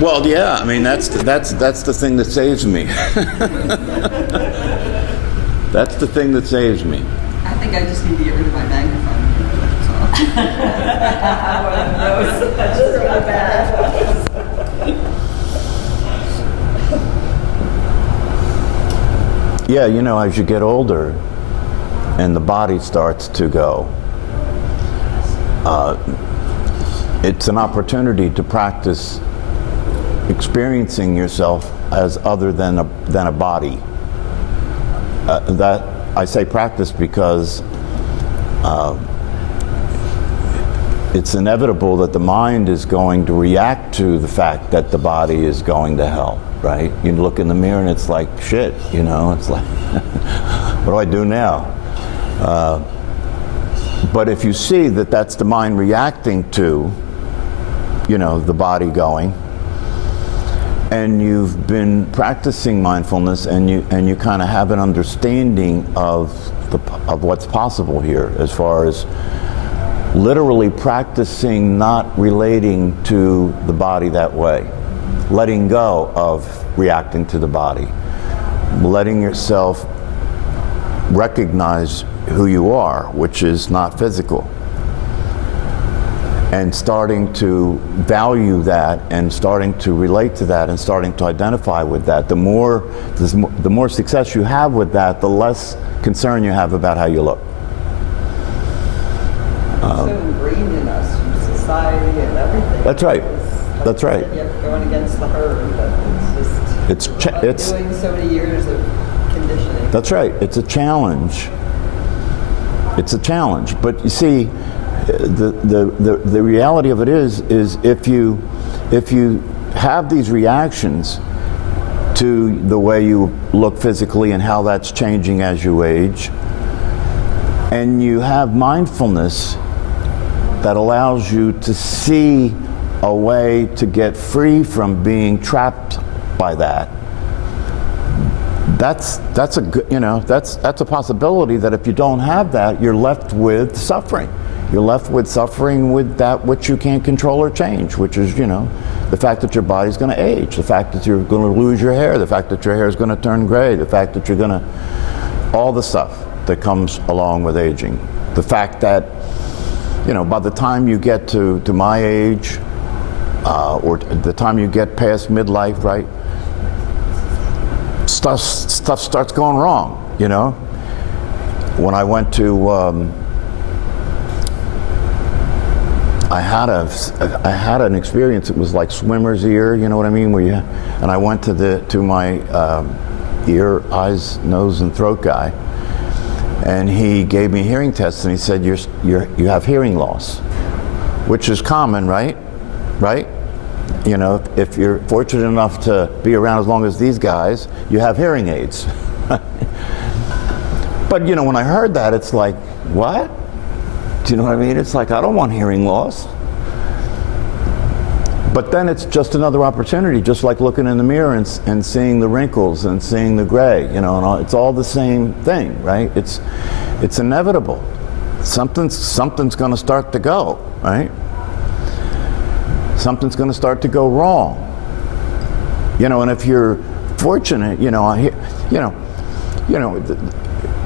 Well, yeah, I mean, that's the thing that saves me. That's the thing that saves me. I think I just need to get rid of my magnifying mirror, that's all. That's just really bad. Yeah, you know, as you get older and the body starts to go, it's an opportunity to practice experiencing yourself as other than a body. That I say practice because it's inevitable that the mind is going to react to the fact that the body is going to hell, right? You look in the mirror and it's like, shit, you know, it's like, what do I do now? But if you see that that's the mind reacting to, you know, the body going, and you've been practicing mindfulness, and you kind of have an understanding of what's possible here, as far as literally practicing not relating to the body that way, letting go of reacting to the body, letting yourself recognize who you are, which is not physical, and starting to value that, and starting to relate to that, and starting to identify with that. The more success you have with that, the less concern you have about how you look. So ingrained in us from society and everything. That's right. That's right. You're going against the herd, but it's doing so many years of conditioning. That's right. It's a challenge. It's a challenge. But you see, the reality of it is if you have these reactions to the way you look physically and how that's changing as you age, and you have mindfulness that allows you to see a way to get free from being trapped by that, that's a good, you know, that's a possibility. That if you don't have that, you're left with suffering. You're left with suffering with that which you can't control or change, which is, you know, the fact that your body's going to age, the fact that you're going to lose your hair, the fact that your hair is going to turn gray, the fact that you're going to, all the stuff that comes along with aging. The fact that, you know, by the time you get to my age, or the time you get past midlife, right, stuff starts going wrong, you know. When I went to, I had an experience. It was like swimmer's ear, you know what I mean? And I went to my ear, eyes, nose, and throat guy, and he gave me hearing tests, and he said, you have hearing loss, which is common, right? Right? You know, if you're fortunate enough to be around as long as these guys, you have hearing aids. But you know, when I heard that, it's like, what? Do you know what I mean? It's like, I don't want hearing loss. But then it's just another opportunity, just like looking in the mirror and seeing the wrinkles and seeing the gray, you know, and it's all the same thing, right? It's inevitable. Something's going to start to go, right? Something's going to start to go wrong. You know, and if you're fortunate,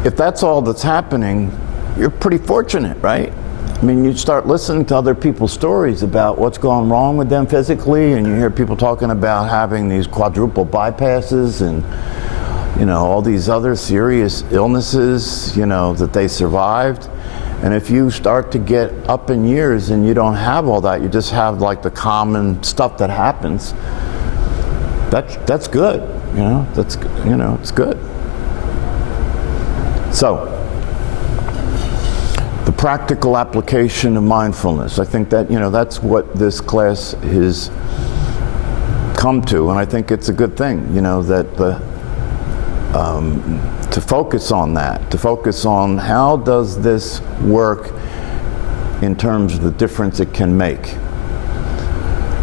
if that's all that's happening, you're pretty fortunate, right? I mean, you start listening to other people's stories about what's going wrong with them physically, and you hear people talking about having these quadruple bypasses and, you know, all these other serious illnesses, you know, that they survived. And if you start to get up in years and you don't have all that, you just have like the common stuff that happens, that's good, you know, it's good. So, the practical application of mindfulness. I think that, you know, that's what this class has come to, and I think it's a good thing, you know, that to focus on that, to focus on how does this work in terms of the difference it can make,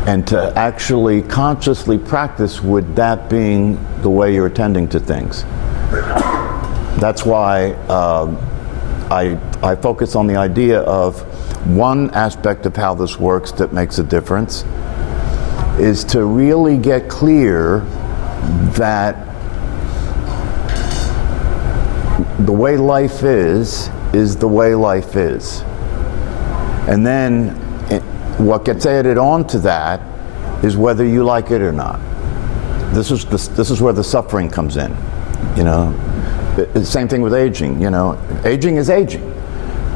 and to actually consciously practice with that being the way you're attending to things. That's why I focus on the idea of one aspect of how this works that makes a difference is to really get clear that the way life is the way life is. And then what gets added on to that is whether you like it or not. This is where the suffering comes in. You know, the same thing with aging. You know, aging is aging.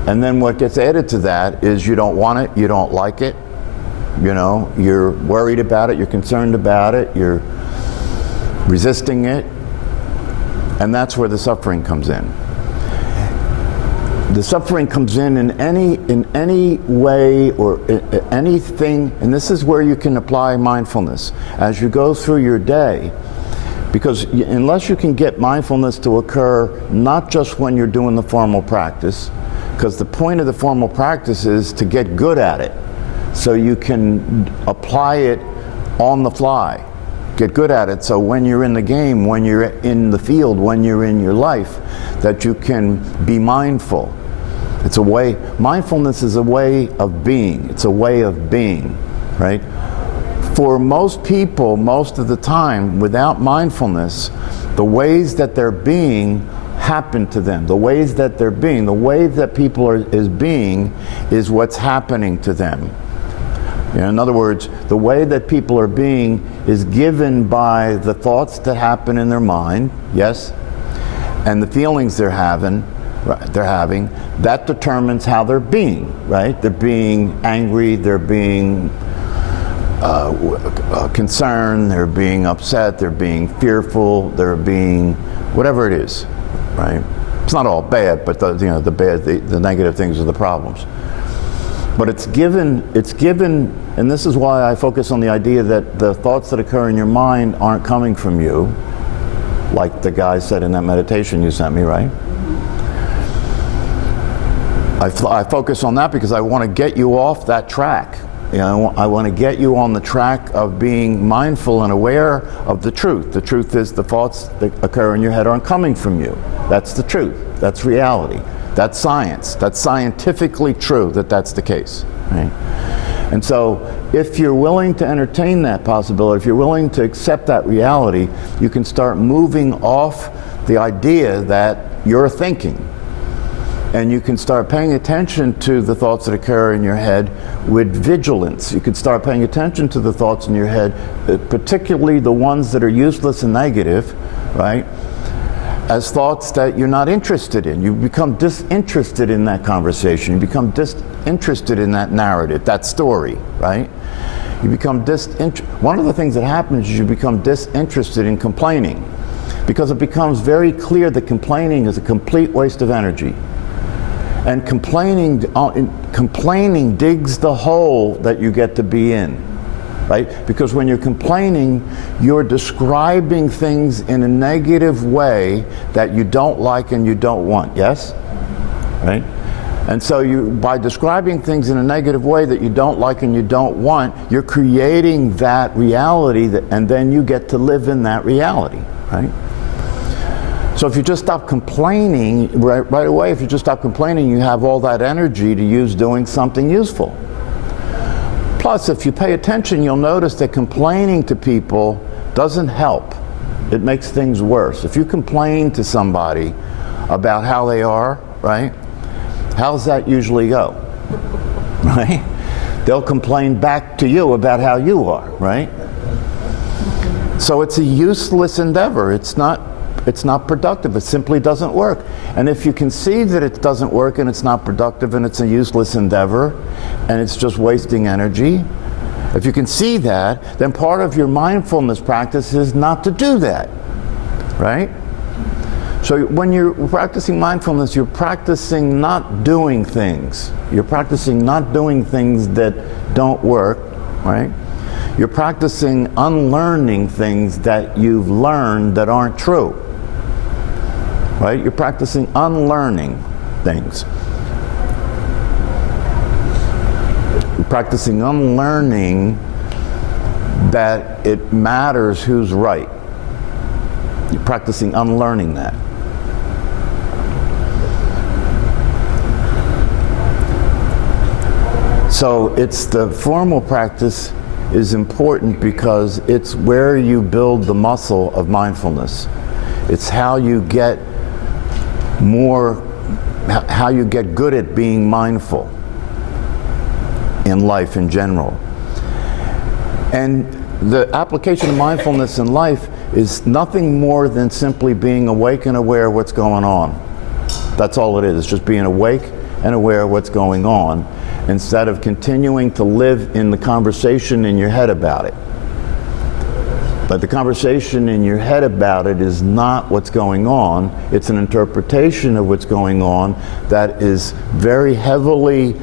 And then what gets added to that is you don't want it, you don't like it, you know, you're worried about it, you're concerned about it, you're resisting it, and that's where the suffering comes in. The suffering comes in any way or anything, and this is where you can apply mindfulness as you go through your day. Because unless you can get mindfulness to occur not just when you're doing the formal practice, because the point of the formal practice is to get good at it so you can apply it on the fly. Get good at it so when you're in the game, when you're in the field, when you're in your life, that you can be mindful. It's a way, mindfulness is a way of being. It's a way of being, right? For most people, most of the time, without mindfulness, the ways that they're being happen to them. The ways that they're being, the way that people is being is what's happening to them. You know, in other words, the way that people are being is given by the thoughts that happen in their mind, yes, and the feelings they're having, that determines how they're being, right? They're being angry, they're being concerned, they're being upset, they're being fearful, they're being whatever it is, right? It's not all bad, but the negative things are the problems. But it's given, and this is why I focus on the idea that the thoughts that occur in your mind aren't coming from you, like the guy said in that meditation you sent me, right? I focus on that because I want to get you off that track. You know, I want to get you on the track of being mindful and aware of the truth. The truth is the thoughts that occur in your head aren't coming from you. That's the truth. That's reality. That's science. That's scientifically true that that's the case, right? And so if you're willing to entertain that possibility, if you're willing to accept that reality, you can start moving off the idea that you're thinking. And you can start paying attention to the thoughts that occur in your head with vigilance. You can start paying attention to the thoughts in your head, particularly the ones that are useless and negative, right? As thoughts that you're not interested in. You become disinterested in that conversation. You become disinterested in that narrative, that story, right? You become one of the things that happens is you become disinterested in complaining, because it becomes very clear that complaining is a complete waste of energy. And complaining digs the hole that you get to be in, right? Because when you're complaining, you're describing things in a negative way that you don't like and you don't want, yes? Right? And so by describing things in a negative way that you don't like and you don't want, you're creating that reality, and then you get to live in that reality, right? So if you just stop complaining right away, if you just stop complaining, you have all that energy to use doing something useful. Plus, if you pay attention, you'll notice that complaining to people doesn't help. It makes things worse. If you complain to somebody about how they are, right? How's that usually go? Right? They'll complain back to you about how you are, right? So it's a useless endeavor. It's not productive. It simply doesn't work. And if you can see that it doesn't work and it's not productive and it's a useless endeavor and it's just wasting energy, if you can see that, then part of your mindfulness practice is not to do that, right? So when you're practicing mindfulness, you're practicing not doing things. You're practicing not doing things that don't work, right? You're practicing unlearning things that you've learned that aren't true. Right? You're practicing unlearning things. You're practicing unlearning that it matters who's right. You're practicing unlearning that. So it's the formal practice is important because it's where you build the muscle of mindfulness. It's how you get how you get good at being mindful in life in general. And the application of mindfulness in life is nothing more than simply being awake and aware of what's going on. That's all it is. It's just being awake and aware of what's going on, instead of continuing to live in the conversation in your head about it. But the conversation in your head about it is not what's going on. It's an interpretation of what's going on that is very heavily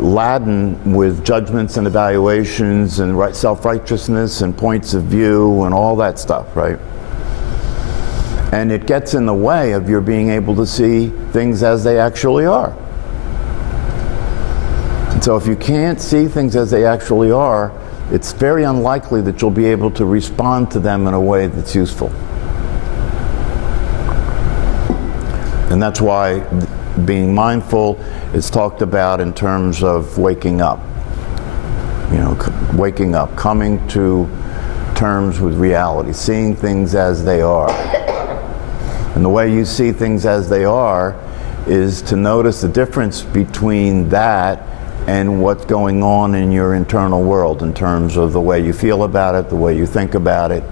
laden with judgments and evaluations and self-righteousness and points of view and all that stuff, right? And it gets in the way of your being able to see things as they actually are. And so if you can't see things as they actually are, it's very unlikely that you'll be able to respond to them in a way that's useful. And that's why being mindful is talked about in terms of waking up. You know, waking up, coming to terms with reality, seeing things as they are. And the way you see things as they are is to notice the difference between that and what's going on in your internal world in terms of the way you feel about it, the way you think about it.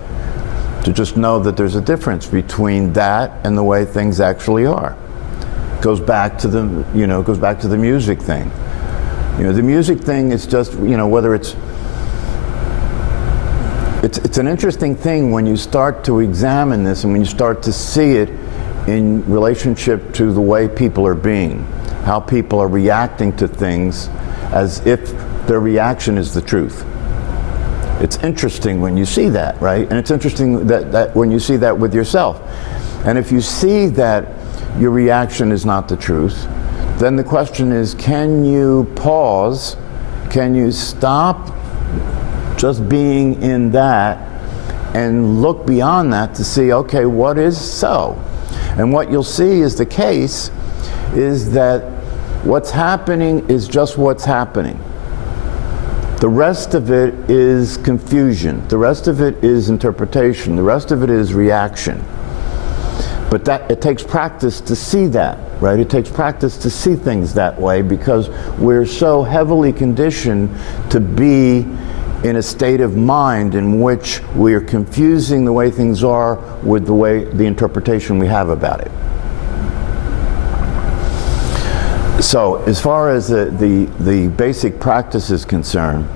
To just know that there's a difference between that and the way things actually are. Goes back to the, goes back to the music thing. The music thing is just, whether it's an interesting thing when you start to examine this and when you start to see it in relationship to the way people are being, how people are reacting to things as if their reaction is the truth. It's interesting when you see that, right? And it's interesting that when you see that with yourself. And if you see that your reaction is not the truth, then the question is, can you pause? Can you stop just being in that and look beyond that to see, okay, what is so? And what you'll see is the case is that what's happening is just what's happening. The rest of it is confusion. The rest of it is interpretation. The rest of it is reaction. But it takes practice to see that, right? It takes practice to see things that way because we're so heavily conditioned to be in a state of mind in which we are confusing the way things are with the interpretation we have about it. So as far as the basic practice is concerned,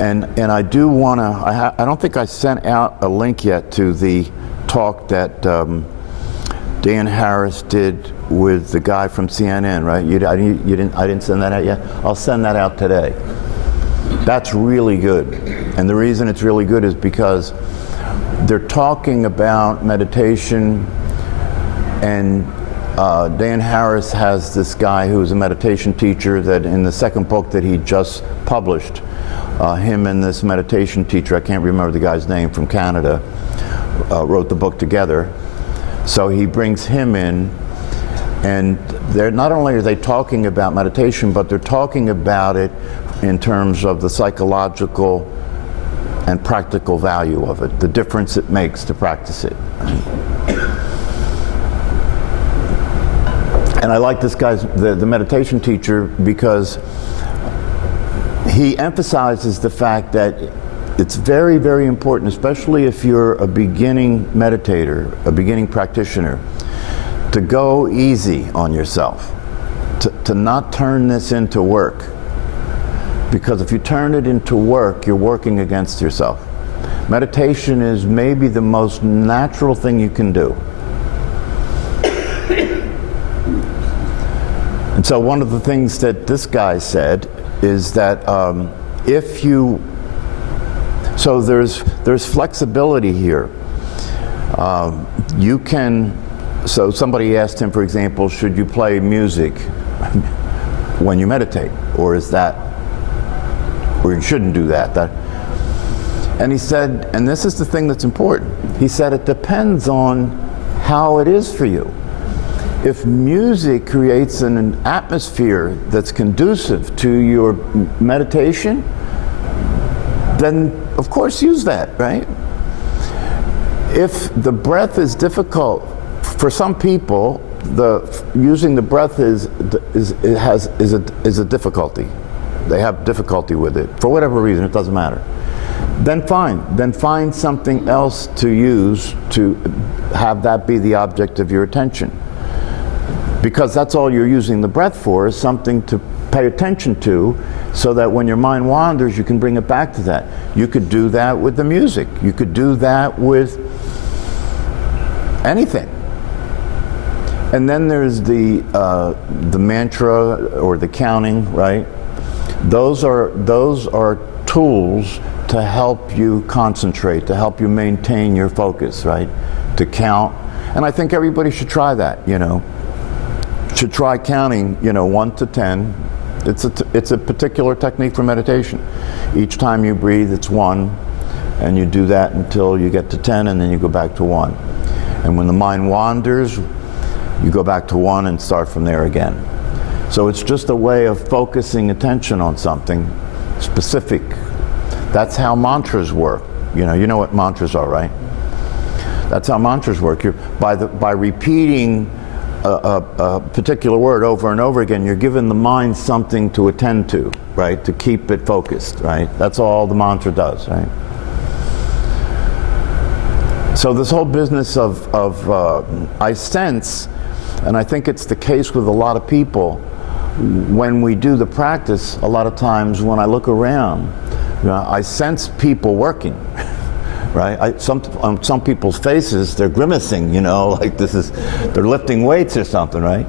and I do want to, I don't think I sent out a link yet to the talk that Dan Harris did with the guy from CNN, right? I didn't send that out yet? I'll send that out today. That's really good. And the reason it's really good is because they're talking about meditation, and Dan Harris has this guy who's a meditation teacher that in the second book that he just published, him and this meditation teacher, I can't remember the guy's name, from Canada, wrote the book together. So he brings him in, and they're not only are they talking about meditation, but they're talking about it in terms of the psychological and practical value of it, the difference it makes to practice it. And I like this guy's, the meditation teacher, because he emphasizes the fact that it's very, very important, especially if you're a beginning meditator, a beginning practitioner, to go easy on yourself, to not turn this into work. Because if you turn it into work, you're working against yourself. Meditation is maybe the most natural thing you can do. And so one of the things that this guy said is that so there's flexibility here. You can, so somebody asked him, for example, should you play music when you meditate? Or you shouldn't do that. And he said, and this is the thing that's important, he said it depends on how it is for you. If music creates an atmosphere that's conducive to your meditation, then of course use that, right? If the breath is difficult, for some people, using the breath is a difficulty. They have difficulty with it for whatever reason. It doesn't matter. Then fine. Then find something else to use to have that be the object of your attention. Because that's all you're using the breath for, is something to pay attention to, so that when your mind wanders, you can bring it back to that. You could do that with the music. You could do that with anything. And then there's the mantra or the counting, right? Those are tools to help you concentrate, to help you maintain your focus, right? To count. And I think everybody should try that, you know. Should try counting, 1 to 10. It's a particular technique for meditation. Each time you breathe, it's 1, and you do that until you get to 10, and then you go back to 1. And when the mind wanders, you go back to 1 and start from there again. So it's just a way of focusing attention on something specific. That's how mantras work. You know what mantras are, right? That's how mantras work. By repeating a particular word over and over again, you're giving the mind something to attend to, right? To keep it focused, right? That's all the mantra does, right? So this whole business of I sense, and I think it's the case with a lot of people, when we do the practice, a lot of times when I look around, I sense people working. Right? On some people's faces, they're grimacing, like they're lifting weights or something, right?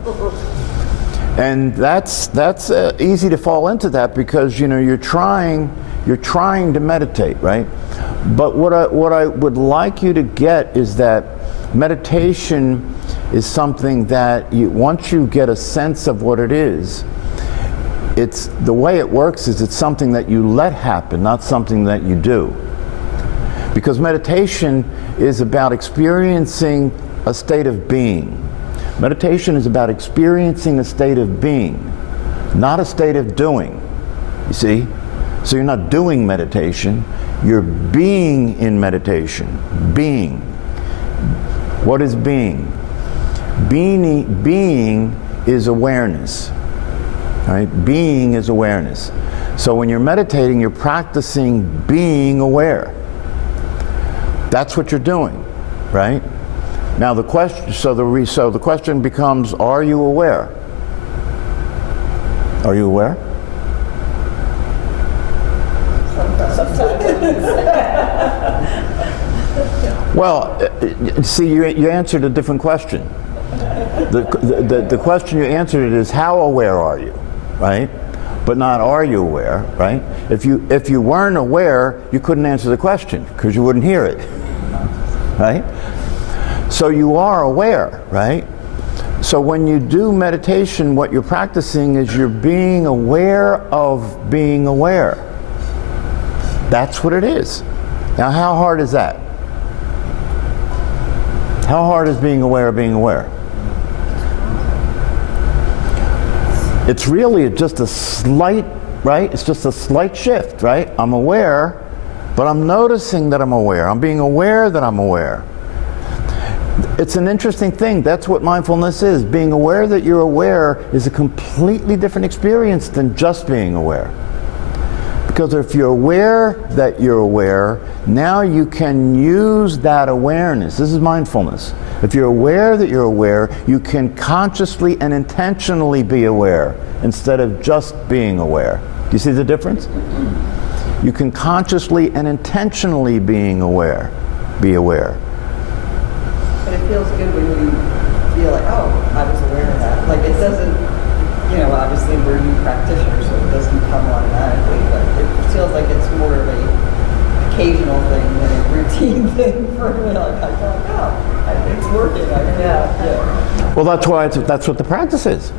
And that's easy to fall into that, because you're trying to meditate, right? But what I would like you to get is that meditation is something that once you get a sense of what it is, it's the way it works is it's something that you let happen, not something that you do. Because meditation is about experiencing a state of being. Meditation is about experiencing a state of being, not a state of doing. You see? So you're not doing meditation, you're being in meditation. Being. What is being? Being is awareness. Right? Being is awareness. So when you're meditating, you're practicing being aware. That's what you're doing, right? Now the question, so the question becomes: are you aware? Are you aware? Well, see, you answered a different question. The question you answered it is, how aware are you, right? But not are you aware, right? If you weren't aware, you couldn't answer the question because you wouldn't hear it, right? So you are aware, right? So when you do meditation, what you're practicing is you're being aware of being aware. That's what it is. Now, how hard is that? How hard is being aware of being aware? It's really just a slight, right? It's just a slight shift, right? I'm aware, but I'm noticing that I'm aware. I'm being aware that I'm aware. It's an interesting thing. That's what mindfulness is. Being aware that you're aware is a completely different experience than just being aware. Because if you're aware that you're aware, now you can use that awareness. This is mindfulness. If you're aware that you're aware, you can consciously and intentionally be aware instead of just being aware. Do you see the difference? You can consciously and intentionally be aware. But it feels good when you feel like, oh, I was aware of that. Like it doesn't, obviously we're new practitioners, so it doesn't come automatically, but it feels like it's more of a occasional thing than a routine thing for me. Like I thought, oh, it's working. Yeah. Well, that's what the practice is,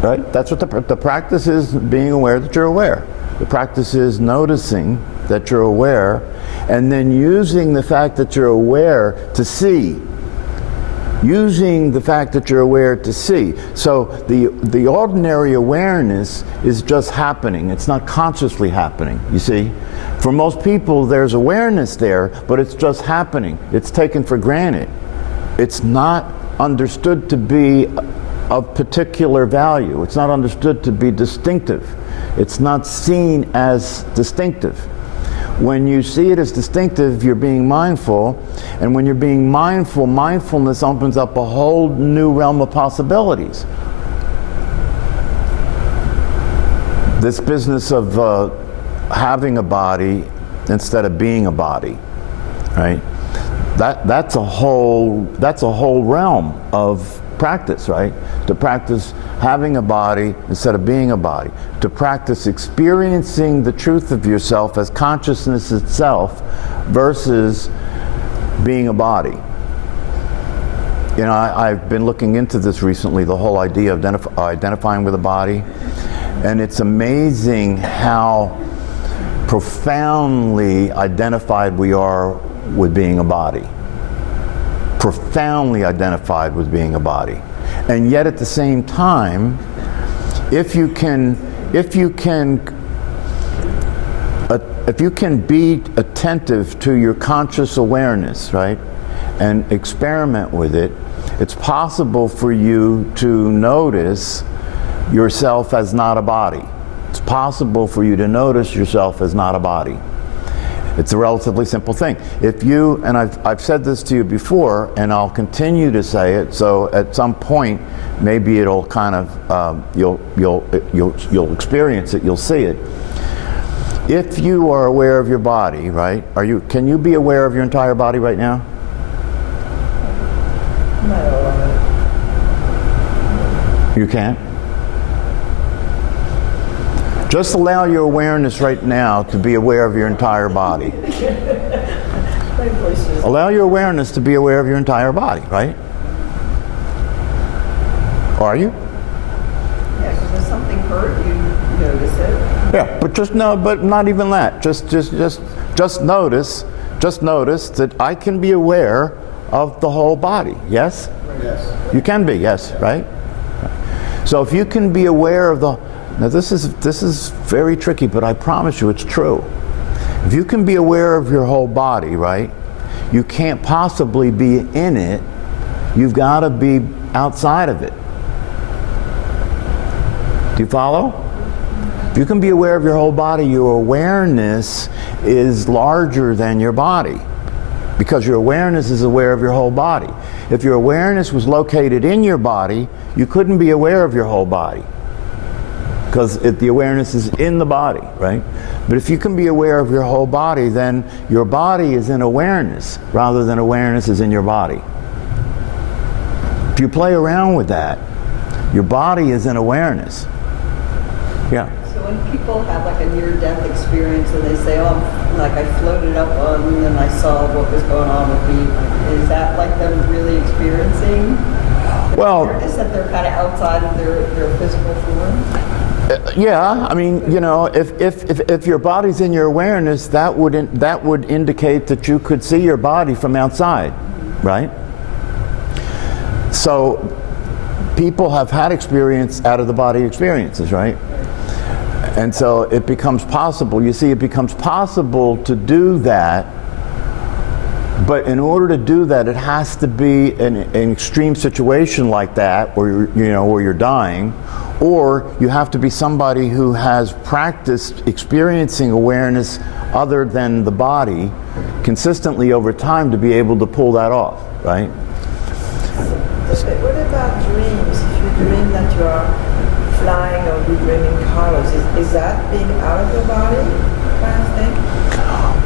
right? That's what the practice is, being aware that you're aware. The practice is noticing that you're aware, and then using the fact that you're aware to see. Using the fact that you're aware to see. So the ordinary awareness is just happening. It's not consciously happening, you see. For most people, there's awareness there, but it's just happening. It's taken for granted. It's not understood to be of particular value. It's not understood to be distinctive. It's not seen as distinctive. When you see it as distinctive, you're being mindful, and when you're being mindful, mindfulness opens up a whole new realm of possibilities. This business of having a body instead of being a body, right? That's a whole realm of practice, right? To practice having a body instead of being a body. To practice experiencing the truth of yourself as consciousness itself versus being a body. You know, I've been looking into this recently, the whole idea of identifying with a body. And it's amazing how profoundly identified we are with being a body. Profoundly identified with being a body. And yet at the same time, if you can be attentive to your conscious awareness, right, and experiment with it, it's possible for you to notice yourself as not a body. It's possible for you to notice yourself as not a body. It's a relatively simple thing. If you, and I've said this to you before, and I'll continue to say it, so at some point, maybe it'll kind of, you'll experience it, you'll see it. If you are aware of your body, right, can you be aware of your entire body right now? No. You can't? Just allow your awareness right now to be aware of your entire body. My voice is... Allow your awareness to be aware of your entire body, right? Are you? Yeah, because if something hurt, you notice it. Yeah, but not even that. Just notice that I can be aware of the whole body. Yes? Yes. You can be, yes, right? So if you can be aware of the... Now this is very tricky, but I promise you it's true. If you can be aware of your whole body, right, you can't possibly be in it. You've got to be outside of it. Do you follow? If you can be aware of your whole body, your awareness is larger than your body, because your awareness is aware of your whole body. If your awareness was located in your body, you couldn't be aware of your whole body, because the awareness is in the body, right? But if you can be aware of your whole body, then your body is in awareness rather than awareness is in your body. If you play around with that, your body is in awareness. Yeah. So when people have like a near-death experience and they say, oh, like I floated up on and I saw what was going on with me, is that like them really experiencing? Well, is that they're kind of outside of their physical form? Yeah, I mean, you know, if your body's in your awareness, that would indicate that you could see your body from outside, right? So people have had experience out of the body experiences, right? And so it becomes possible. You see, it becomes possible to do that. But in order to do that, it has to be an extreme situation like that, where you're dying, or you have to be somebody who has practiced experiencing awareness other than the body consistently over time to be able to pull that off, right? What about dreams? If you dream that you are flying or you dream in colors, is that being out of your body kind of thing?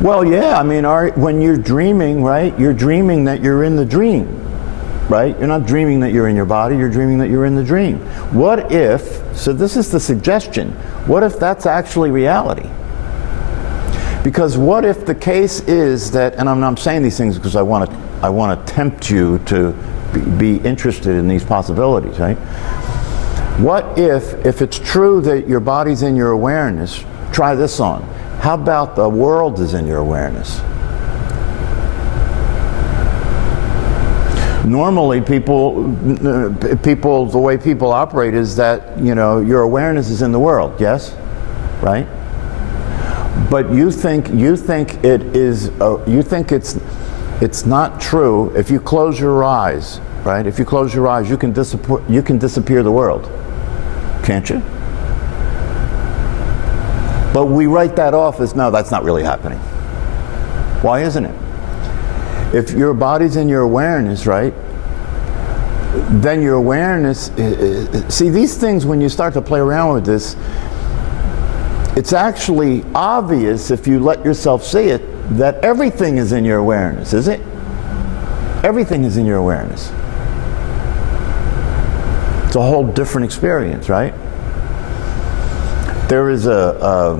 Well, yeah, I mean, when you're dreaming, right, you're dreaming that you're in the dream, right? You're not dreaming that you're in your body, you're dreaming that you're in the dream. What if, so this is the suggestion, what if that's actually reality? Because what if the case is that, and I'm saying these things because I want to tempt you to be interested in these possibilities, right? What if it's true that your body's in your awareness, try this on. How about the world is in your awareness? Normally people, the way people operate is that, your awareness is in the world, yes? Right? But you think it is. You think it's not true. If you close your eyes, right? If you close your eyes, you can disappear the world, can't you? But we write that off as no, that's not really happening. Why isn't it? If your body's in your awareness, right? Then your awareness. See, these things, when you start to play around with this, it's actually obvious if you let yourself see it that everything is in your awareness, is it? Everything is in your awareness. It's a whole different experience, right? There is a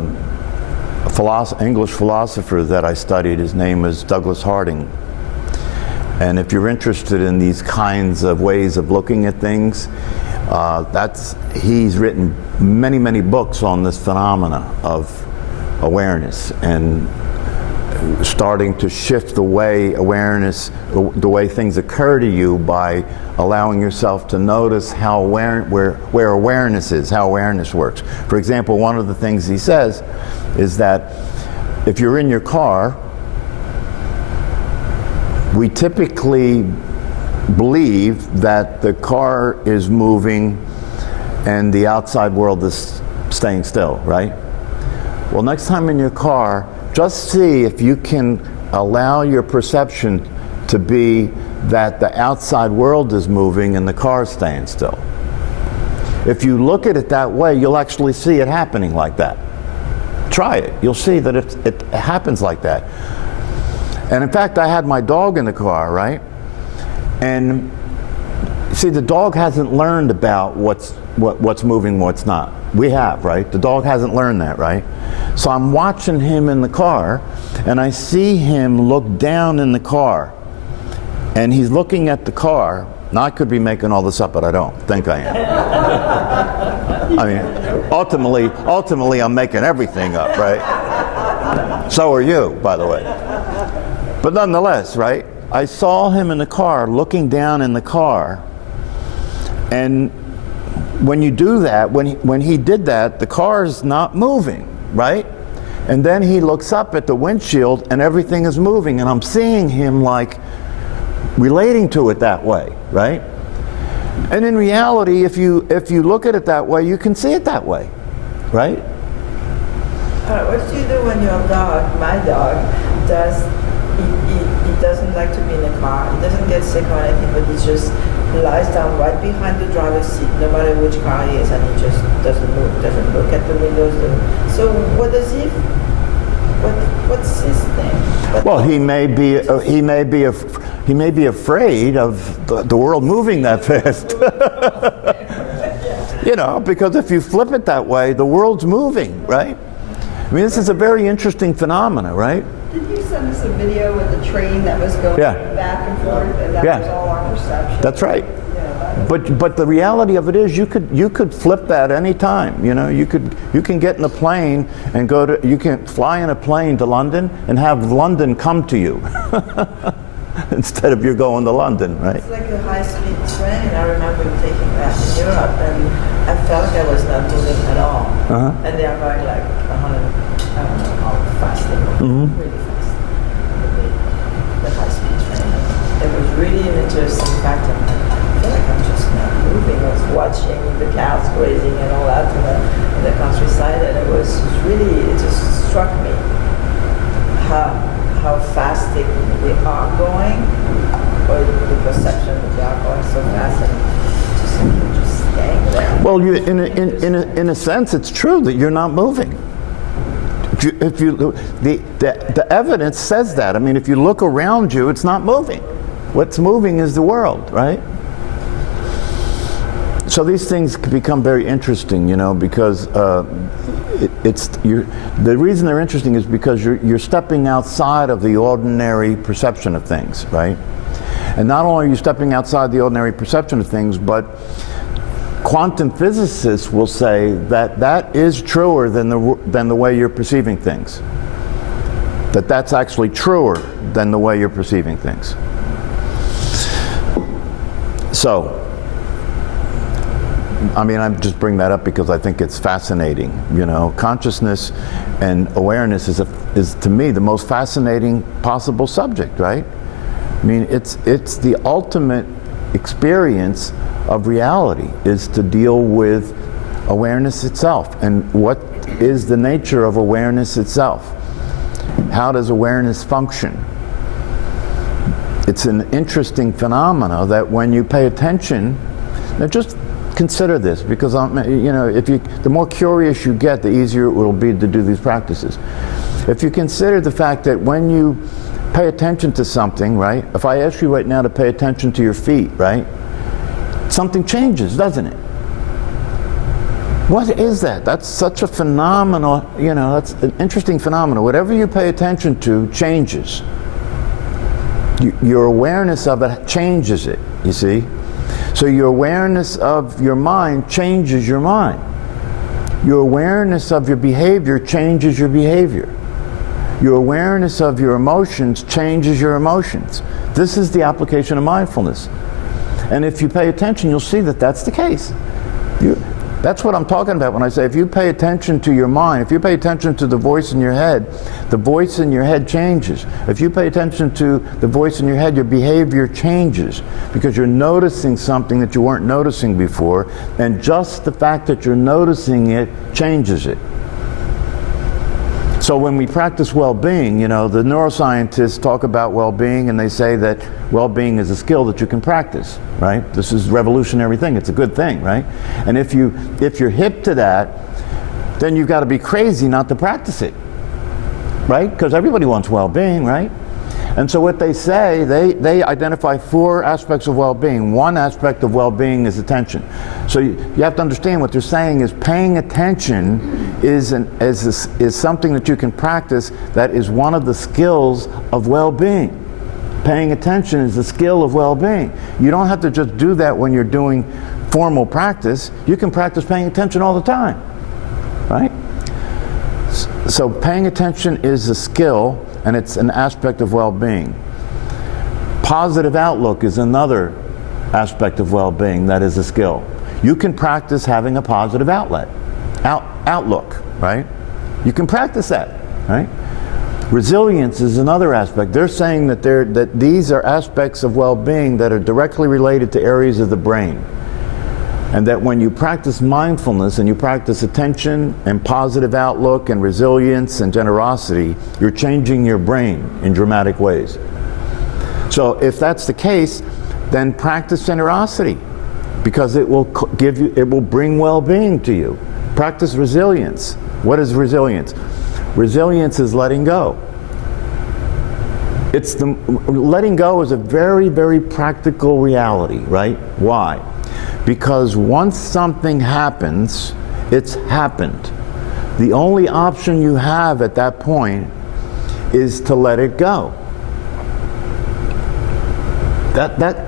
English philosopher that I studied. His name is Douglas Harding. And if you're interested in these kinds of ways of looking at things, he's written many, many books on this phenomena of awareness and starting to shift the way awareness, the way things occur to you by allowing yourself to notice how where awareness is, how awareness works. For example, one of the things he says is that if you're in your car, we typically believe that the car is moving and the outside world is staying still, right? Well, next time in your car, just see if you can allow your perception to be that the outside world is moving and the car is staying still. If you look at it that way, you'll actually see it happening like that. Try it. You'll see that it happens like that. And in fact, I had my dog in the car, right? And see, the dog hasn't learned about what's moving, what's not. We have, right? The dog hasn't learned that, right? So I'm watching him in the car, and I see him look down in the car. And he's looking at the car. Now, I could be making all this up, but I don't think I am. I mean, ultimately, I'm making everything up, right? So are you, by the way. But nonetheless, right? I saw him in the car, looking down in the car, and when you do that, when he did that, the car's not moving, right? And then he looks up at the windshield, and everything is moving, and I'm seeing him like relating to it that way, right? And in reality, if you look at it that way, you can see it that way, right? What do you do when your dog, my dog, he doesn't like to be in a car. He doesn't get sick or anything, but he just lies down right behind the driver's seat, no matter which car he is, and he just doesn't look at the windows. So what does he? What's his thing? Well, he may be afraid of the world moving that fast. You know, because if you flip it that way, the world's moving, right? I mean, this is a very interesting phenomena, right? Did you send us a video with the train that was going back and forth, and that was all our perception? That's right. Yeah, But the reality of it is, you could flip that any time. You know, you can get in a plane and you can fly in a plane to London and have London come to you instead of you going to London, right? It's like a high-speed train. I remember taking that in Europe, and I felt I was not moving at all. And they are going like 100, I don't know how fast they go, really fast. The high-speed train. It was really an interesting fact. I feel like I'm just not moving. I was watching the cows grazing and all that in the countryside, and it just struck me how fast they are going, or the perception that they are going so fast, and just staying there. Well, in a sense, it's true that you're not moving. The evidence says that. I mean, if you look around you, it's not moving. What's moving is the world, right? So these things can become very interesting, you know, because the reason they're interesting is because you're stepping outside of the ordinary perception of things, right? And not only are you stepping outside the ordinary perception of things, but quantum physicists will say that is truer than the way you're perceiving things. That's actually truer than the way you're perceiving things. So, I mean, I'm just bring that up because I think it's fascinating. You know, consciousness and awareness is to me the most fascinating possible subject, right? I mean, it's the ultimate experience of reality is to deal with awareness itself. And what is the nature of awareness itself? How does awareness function? It's an interesting phenomena that when you pay attention, now just consider this, because you know, the more curious you get, the easier it will be to do these practices. If you consider the fact that when you pay attention to something, right? If I ask you right now to pay attention to your feet, right? Something changes, doesn't it? What is that? That's such a phenomenal, you know, that's an interesting phenomenon. Whatever you pay attention to changes. Your awareness of it changes it, you see? So your awareness of your mind changes your mind. Your awareness of your behavior changes your behavior. Your awareness of your emotions changes your emotions. This is the application of mindfulness. And if you pay attention, you'll see that that's the case. That's what I'm talking about when I say if you pay attention to your mind, if you pay attention to the voice in your head, the voice in your head changes. If you pay attention to the voice in your head, your behavior changes because you're noticing something that you weren't noticing before, and just the fact that you're noticing it changes it. So when we practice well-being, you know, the neuroscientists talk about well-being and they say that well-being is a skill that you can practice, right? This is a revolutionary thing. It's a good thing, right? And if you're hip to that, then you've got to be crazy not to practice it, right? Because everybody wants well-being, right? And so what they say, they identify 4 aspects of well-being. One aspect of well-being is attention. So you have to understand what they're saying is paying attention is something that you can practice that is one of the skills of well-being. Paying attention is the skill of well-being. You don't have to just do that when you're doing formal practice. You can practice paying attention all the time, right? So paying attention is a skill, and it's an aspect of well-being. Positive outlook is another aspect of well-being that is a skill. You can practice having a positive outlook, right? You can practice that, right? Resilience is another aspect. They're saying that these are aspects of well-being that are directly related to areas of the brain. And that when you practice mindfulness and you practice attention and positive outlook and resilience and generosity, you're changing your brain in dramatic ways. So if that's the case, then practice generosity, because it will bring well-being to you. Practice resilience. What is resilience? Resilience is letting go. Letting go is a very, very practical reality, right? Why? Because once something happens, it's happened. The only option you have at that point is to let it go.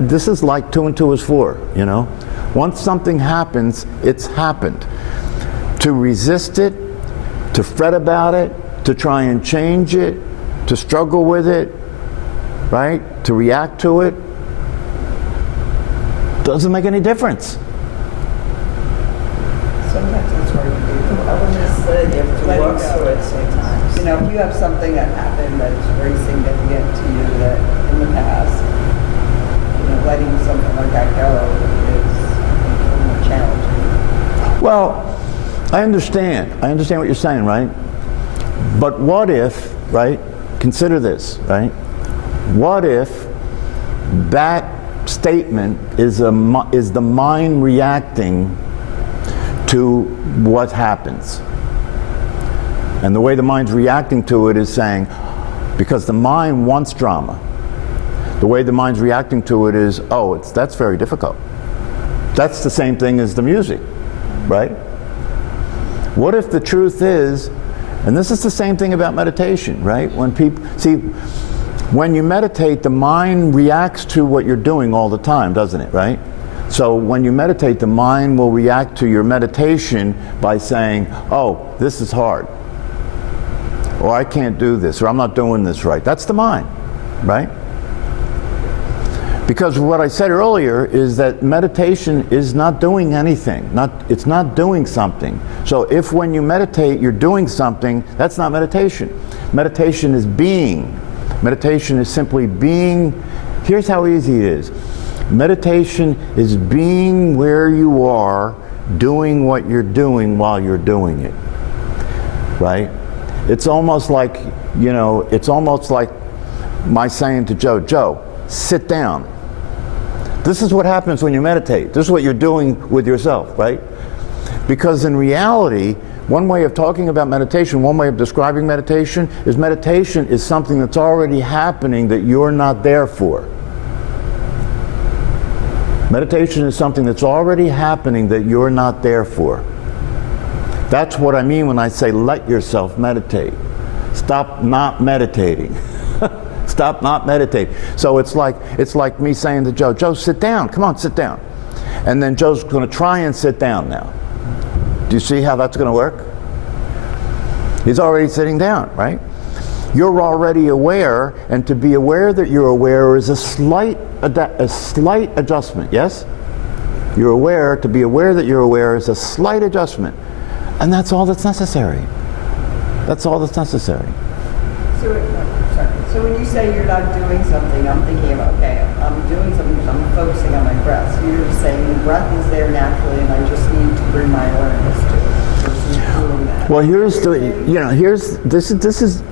This is like 2 and 2 is 4, you know? Once something happens, it's happened. To resist it, to fret about it, to try and change it, to struggle with it, right? To react to it, doesn't make any difference. Sometimes that's hard to do. I wouldn't necessarily have to Letting work go. through it sometimes. You know, if you have something that happened that's very significant to you that in the past, you know, letting something like that go is a little more challenging. Well, I understand what you're saying, right? But what if, right? Consider this, right? What if that statement is the mind reacting to what happens? And the way the mind's reacting to it is saying, because the mind wants drama. The way the mind's reacting to it is, oh, that's very difficult. That's the same thing as the music, right? What if the truth is, and this is the same thing about meditation, right? When you meditate, the mind reacts to what you're doing all the time, doesn't it, right? So when you meditate, the mind will react to your meditation by saying, oh, this is hard, or I can't do this, or I'm not doing this right. That's the mind, right? Because what I said earlier is that meditation is not doing anything. It's not doing something. So if when you meditate you're doing something, that's not meditation. Meditation is being. Meditation is simply being. Here's how easy it is. Meditation is being where you are, doing what you're doing while you're doing it. Right? It's almost like, it's almost like my saying to Joe, sit down. This is what happens when you meditate. This is what you're doing with yourself, right? Because in reality, one way of talking about meditation, one way of describing meditation is something that's already happening that you're not there for. Meditation is something that's already happening that you're not there for. That's what I mean when I say let yourself meditate. Stop not meditating. Stop not meditating. So it's like me saying to Joe, sit down. Come on, sit down. And then Joe's going to try and sit down now. Do you see how that's going to work? He's already sitting down, right? You're already aware, and to be aware that you're aware is a slight adjustment, yes? You're aware, to be aware that you're aware is a slight adjustment. And that's all that's necessary. That's all that's necessary. So when you say you're not doing something, I'm thinking about, okay, I'm doing something because I'm focusing on my breath. So you're saying the breath is there naturally and I just need to bring my awareness to it versus doing that. Well, this is,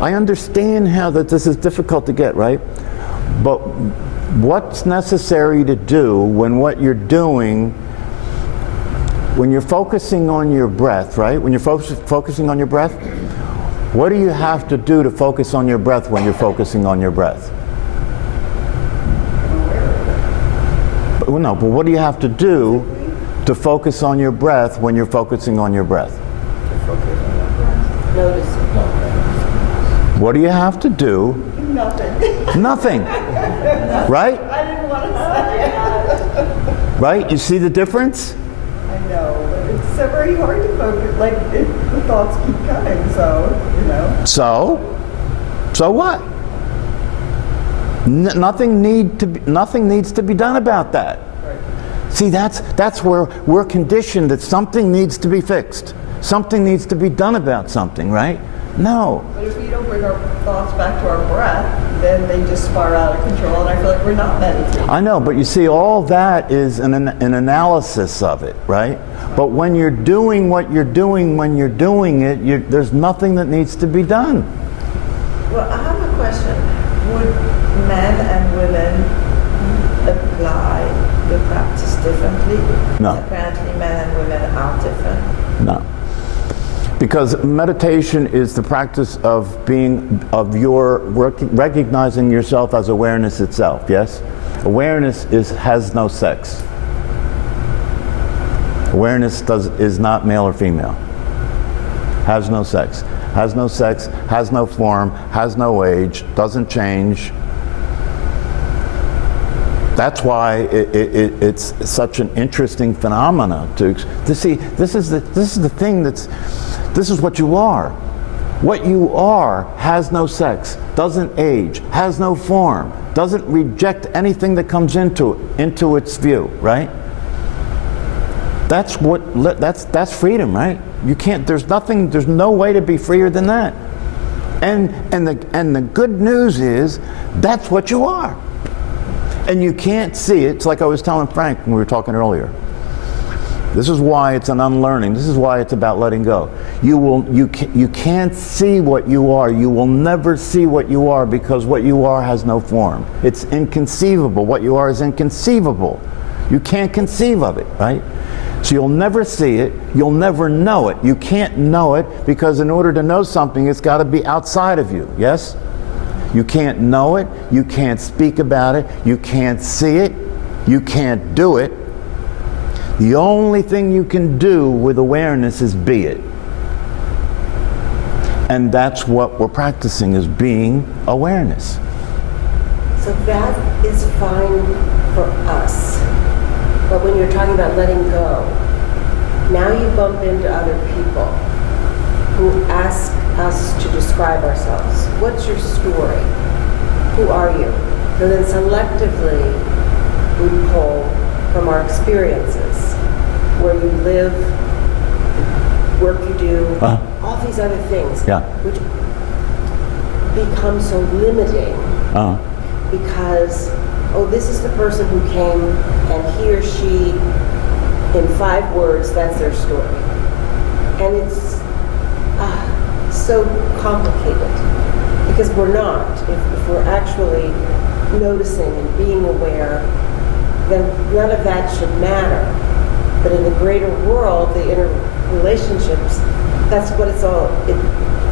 I understand how that this is difficult to get, right? But what's necessary to do when what you're doing, when you're focusing on your breath, right? When you're focusing on your breath, what do you have to do to focus on your breath when you're focusing on your breath? But what do you have to do to focus on your breath when you're focusing on your breath? Notice it. What do you have to do? Nothing. Nothing. Right? I didn't want to say it. Right? You see the difference? I know, but it's so very hard to focus. Like, the thoughts keep coming, so. So what? Nothing needs to be done about that. Right. See, that's where we're conditioned that something needs to be fixed. Something needs to be done about something, right? No. But if we don't bring our thoughts back to our breath, then they just spiral out of control, and I feel like we're not meditating. I know, but you see, all that is an analysis of it, right? But when you're doing what you're doing when you're doing it, there's nothing that needs to be done. Well, I have a question. Would men and women apply the practice differently? No. Apparently men and women are different. No. Because meditation is the practice of recognizing yourself as awareness itself, yes? Awareness has no sex. Awareness is not male or female. Has no sex. Has no sex, has no form, has no age, doesn't change. That's why it's such an interesting phenomena to see. This is the thing this is what you are. What you are has no sex, doesn't age, has no form, doesn't reject anything that comes into its view, right? That's freedom, right? You can't. There's no way to be freer than that. And the good news is that's what you are. And you can't see it. It's like I was telling Frank when we were talking earlier. This is why it's an unlearning. This is why it's about letting go. You can't see what you are. You will never see what you are because what you are has no form. It's inconceivable. What you are is inconceivable. You can't conceive of it, right? So you'll never see it. You'll never know it. You can't know it because in order to know something, it's got to be outside of you, yes? You can't know it. You can't speak about it. You can't see it. You can't do it. The only thing you can do with awareness is be it. And that's what we're practicing, is being awareness. So that is fine for us. But when you're talking about letting go, now you bump into other people who ask us to describe ourselves. What's your story? Who are you? And then selectively, we pull from our experiences, where you live, the work you do, all these other things, Yeah. which become so limiting Uh-huh. because, oh, this is the person who came and he or she, in 5 words, that's their story. And it's so complicated because we're not. If we're actually noticing and being aware, then none of that should matter. But in the greater world, the interrelationships, that's what it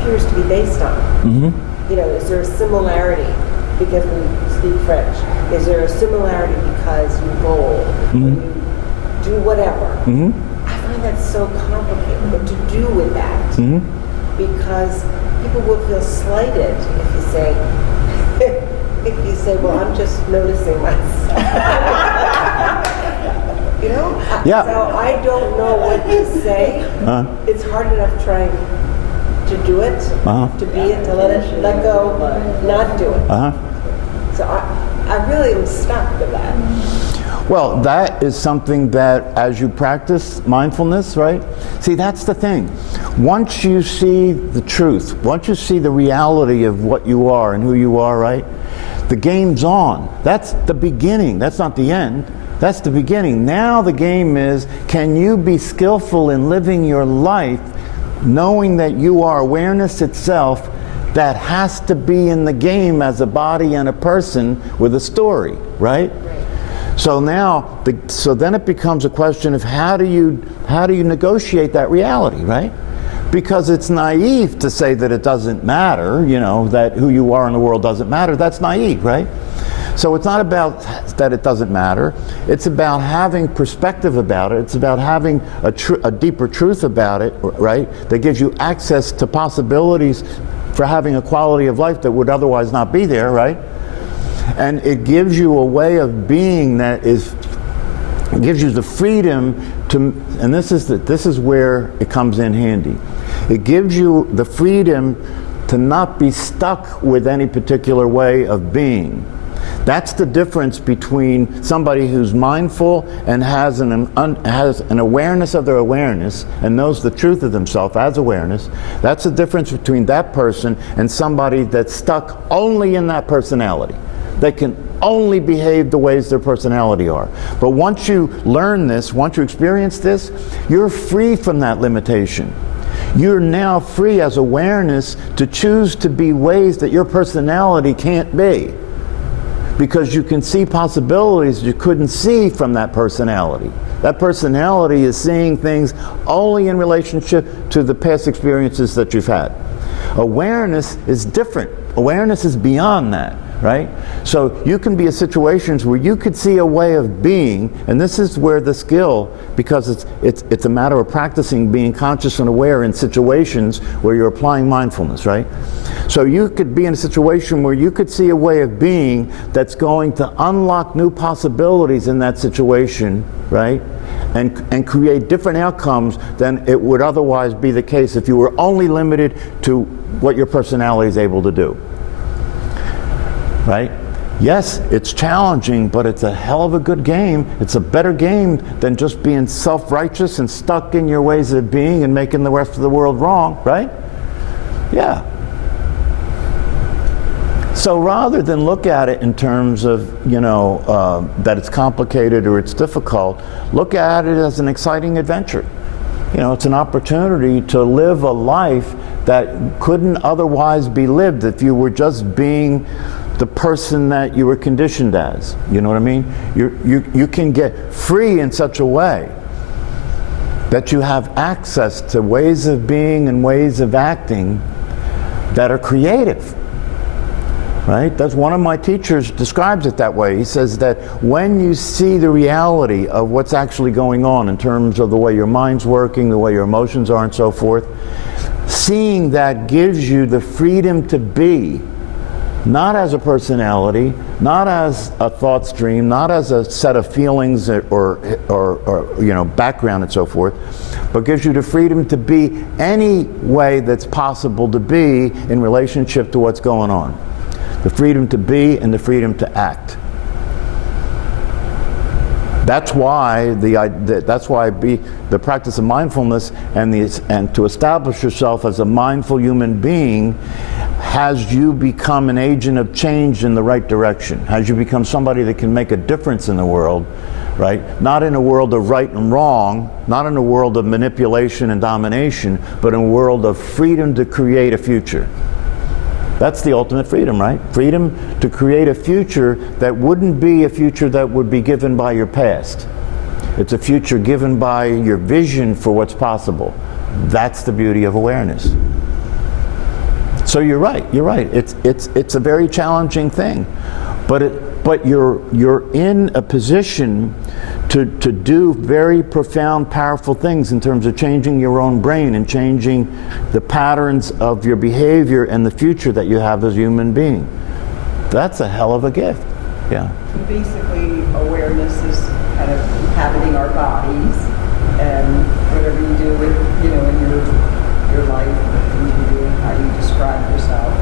appears to be based on. Mm-hmm. You know, is there a similarity because we speak French? Is there a similarity because you bowl or you do whatever? Mm-hmm. I find that so complicated. What to do with that? Mm-hmm. Because people will feel slighted if you say, well, I'm just noticing myself. You know? Yeah. So I don't know what to say. It's hard enough trying to do it, to be it, to let go, not do it. So I really am stuck with that. Well, that is something that as you practice mindfulness, right? See, that's the thing. Once you see the truth, once you see the reality of what you are and who you are, right? The game's on. That's the beginning. That's not the end. That's the beginning. Now the game is, can you be skillful in living your life knowing that you are awareness itself that has to be in the game as a body and a person with a story, right? So now, so then it becomes a question of how do you negotiate that reality, right? Because it's naive to say that it doesn't matter, you know, that who you are in the world doesn't matter. That's naive, right? So it's not about that it doesn't matter. It's about having perspective about it. It's about having a deeper truth about it, right? That gives you access to possibilities for having a quality of life that would otherwise not be there, right? And it gives you a way of being that is, it gives you the freedom to, and this is where it comes in handy. It gives you the freedom to not be stuck with any particular way of being. That's the difference between somebody who's mindful and has an awareness of their awareness and knows the truth of themselves as awareness. That's the difference between that person and somebody that's stuck only in that personality. They can only behave the ways their personality are. But once you learn this, once you experience this, you're free from that limitation. You're now free as awareness to choose to be ways that your personality can't be. Because you can see possibilities you couldn't see from that personality. That personality is seeing things only in relationship to the past experiences that you've had. Awareness is different. Awareness is beyond that, right? So you can be in situations where you could see a way of being, and this is where the skill, because it's a matter of practicing being conscious and aware in situations where you're applying mindfulness, right? So you could be in a situation where you could see a way of being that's going to unlock new possibilities in that situation, right? And create different outcomes than it would otherwise be the case if you were only limited to what your personality is able to do, right? Yes, it's challenging, but it's a hell of a good game. It's a better game than just being self-righteous and stuck in your ways of being and making the rest of the world wrong, right? Yeah. So rather than look at it in terms of, you know, that it's complicated or it's difficult, look at it as an exciting adventure. You know, it's an opportunity to live a life that couldn't otherwise be lived if you were just being the person that you were conditioned as. You know what I mean? You can get free in such a way that you have access to ways of being and ways of acting that are creative. Right? That's one of my teachers describes it that way. He says that when you see the reality of what's actually going on in terms of the way your mind's working, the way your emotions are and so forth, seeing that gives you the freedom to be, not as a personality, not as a thought stream, not as a set of feelings or you know, background and so forth, but gives you the freedom to be any way that's possible to be in relationship to what's going on. The freedom to be and the freedom to act. That's why the practice of mindfulness and to establish yourself as a mindful human being has you become an agent of change in the right direction, has you become somebody that can make a difference in the world, right? Not in a world of right and wrong, not in a world of manipulation and domination, but in a world of freedom to create a future. That's the ultimate freedom, right? Freedom to create a future that wouldn't be a future that would be given by your past. It's a future given by your vision for what's possible. That's the beauty of awareness. So you're right. It's a very challenging thing, but you're in a position to do very profound, powerful things in terms of changing your own brain and changing the patterns of your behavior and the future that you have as a human being. That's a hell of a gift. Yeah. Basically, awareness is kind of inhabiting our bodies, and whatever you do with, in your life, whatever you do, how you describe yourself,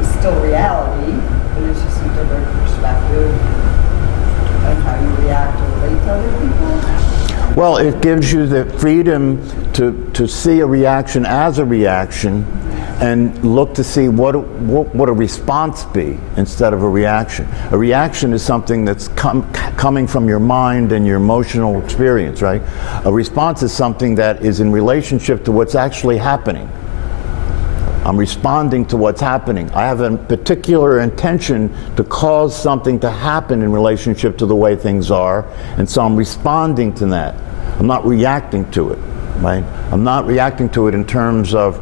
is still reality, but it's just a different perspective and how you react or relate to other people. Well, it gives you the freedom to see a reaction as a reaction and look to see what a response be instead of a reaction. A reaction is something that's coming from your mind and your emotional experience, right? A response is something that is in relationship to what's actually happening. I'm responding to what's happening. I have a particular intention to cause something to happen in relationship to the way things are, and so I'm responding to that. I'm not reacting to it, right? I'm not reacting to it in terms of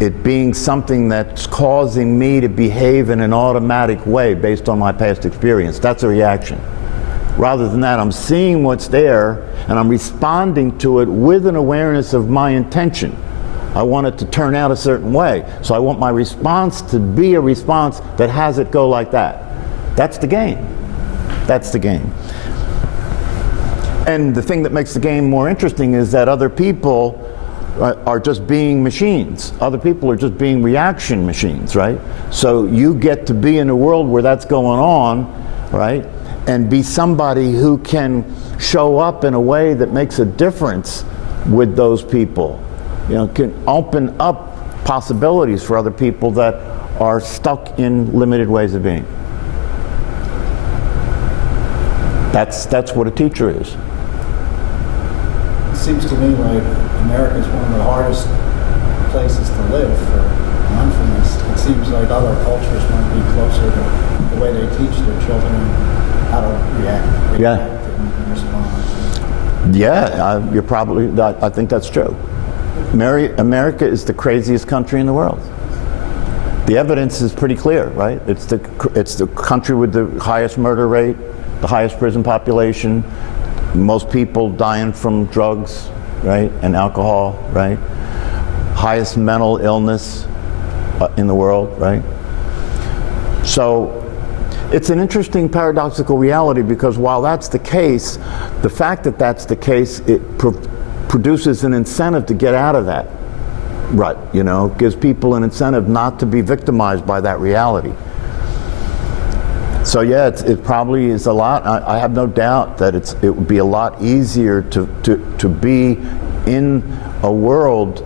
it being something that's causing me to behave in an automatic way based on my past experience. That's a reaction. Rather than that, I'm seeing what's there and I'm responding to it with an awareness of my intention. I want it to turn out a certain way. So I want my response to be a response that has it go like that. That's the game. That's the game. And the thing that makes the game more interesting is that other people are just being machines. Other people are just being reaction machines, right? So you get to be in a world where that's going on, right? And be somebody who can show up in a way that makes a difference with those people. Can open up possibilities for other people that are stuck in limited ways of being. That's what a teacher is. It seems to me like America is one of the hardest places to live for mindfulness. It seems like other cultures might be closer to the way they teach their children how to react and respond. Yeah, you're probably, I think that's true. America is the craziest country in the world. The evidence is pretty clear, right? It's the country with the highest murder rate, the highest prison population, most people dying from drugs, right, and alcohol, right? Highest mental illness in the world, right? So it's an interesting paradoxical reality, because while that's the case, the fact that that's the case, it produces an incentive to get out of that rut, gives people an incentive not to be victimized by that reality. So yeah, it probably is a lot. I have no doubt that it would be a lot easier to be in a world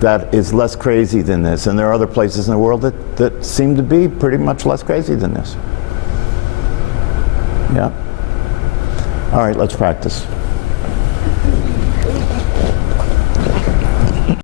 that is less crazy than this, and there are other places in the world that seem to be pretty much less crazy than this. Yeah. All right, let's practice.